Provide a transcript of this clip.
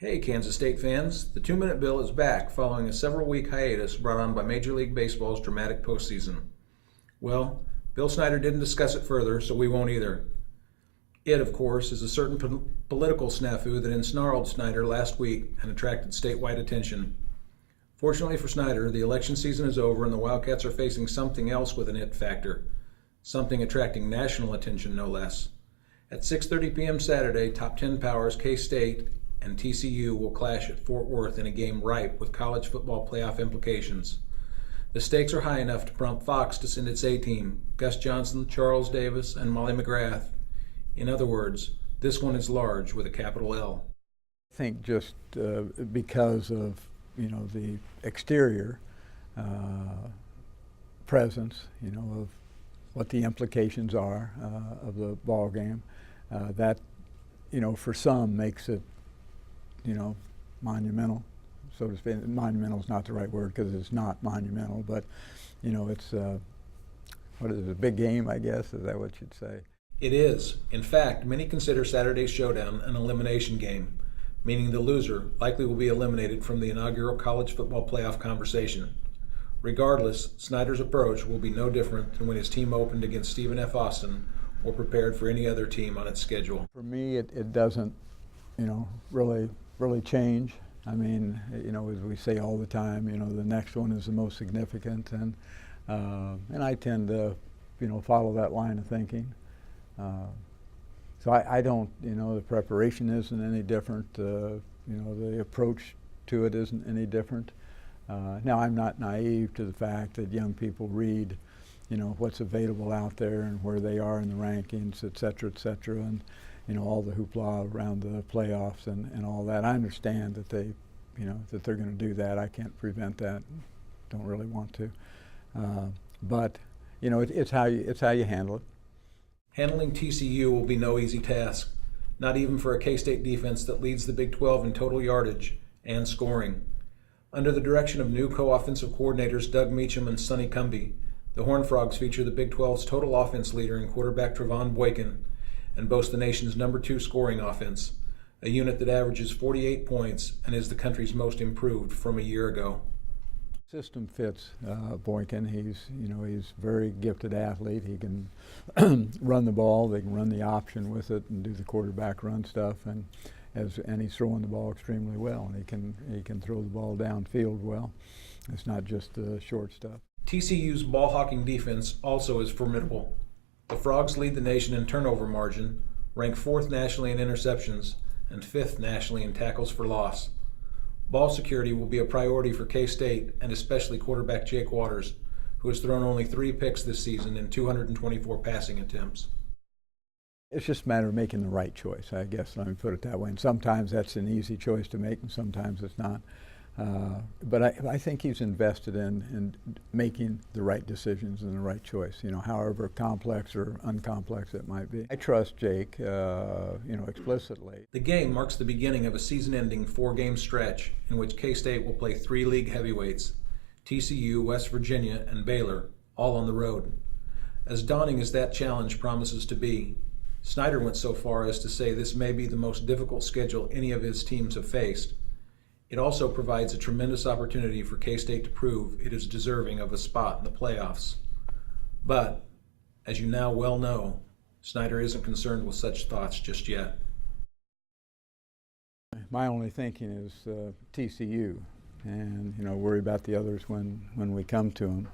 Hey, Kansas State fans. The 2-Minute Bill is back following a several-week hiatus brought on by Major League Baseball's dramatic postseason. Well, Bill Snyder didn't discuss it further, so we won't either. It, of course, is a certain political snafu that ensnarled Snyder last week and attracted statewide attention. Fortunately for Snyder, the election season is over and the Wildcats are facing something else with an it factor, something attracting national attention no less. At 6:30 p.m. Saturday, top 10 powers K-State and TCU will clash at Fort Worth in a game ripe with college football playoff implications. The stakes are high enough to prompt Fox to send its A-team, Gus Johnson, Charles Davis, and Molly McGrath. In other words, this one is large with a capital L. I think just because of the exterior presence, of what the implications are of the ball game, that for some makes it monumental, so to speak. Monumental is not the right word because it's not monumental, but it's what is it, a big game, I guess. Is that what you'd say? It is. In fact, many consider Saturday's showdown an elimination game, meaning the loser likely will be eliminated from the inaugural college football playoff conversation. Regardless, Snyder's approach will be no different than when his team opened against Stephen F. Austin or prepared for any other team on its schedule. For me, it doesn't, really change. I mean, as we say all the time, the next one is the most significant, and I tend to, follow that line of thinking. So I don't, the preparation isn't any different. The approach to it isn't any different. Now, I'm not naive to the fact that young people read, what's available out there and where they are in the rankings, et cetera, and all the hoopla around the playoffs and all that. I understand that that they're going to do that. I can't prevent that. Don't really want to. But it's how you handle it. Handling TCU will be no easy task, not even for a K-State defense that leads the Big 12 in total yardage and scoring. Under the direction of new co-offensive coordinators Doug Meacham and Sonny Cumbie, the Horned Frogs feature the Big 12's total offense leader in quarterback Trevon Boykin and boast the nation's #2 scoring offense, a unit that averages 48 points and is the country's most improved from a year ago. System fits Boykin. He's a very gifted athlete. He can run the ball. They can run the option with it and do the quarterback run stuff, and he's throwing the ball extremely well. And he can throw the ball downfield well. It's not just the short stuff. TCU's ball hawking defense also is formidable. The Frogs lead the nation in turnover margin, rank 4th nationally in interceptions, and 5th nationally in tackles for loss. Ball security will be a priority for K-State, and especially quarterback Jake Waters, who has thrown only 3 picks this season in 224 passing attempts. It's just a matter of making the right choice, I guess. Let me put it that way. And sometimes that's an easy choice to make, and sometimes it's not. But I think he's invested in making the right decisions and the right choice, however complex or uncomplex it might be. I trust Jake, explicitly. The game marks the beginning of a season-ending 4-game stretch in which K-State will play 3 league heavyweights, TCU, West Virginia, and Baylor, all on the road. As daunting as that challenge promises to be, Snyder went so far as to say this may be the most difficult schedule any of his teams have faced. It also provides a tremendous opportunity for K-State to prove it is deserving of a spot in the playoffs. But, as you now well know, Snyder isn't concerned with such thoughts just yet. My only thinking is TCU, and worry about the others when we come to them.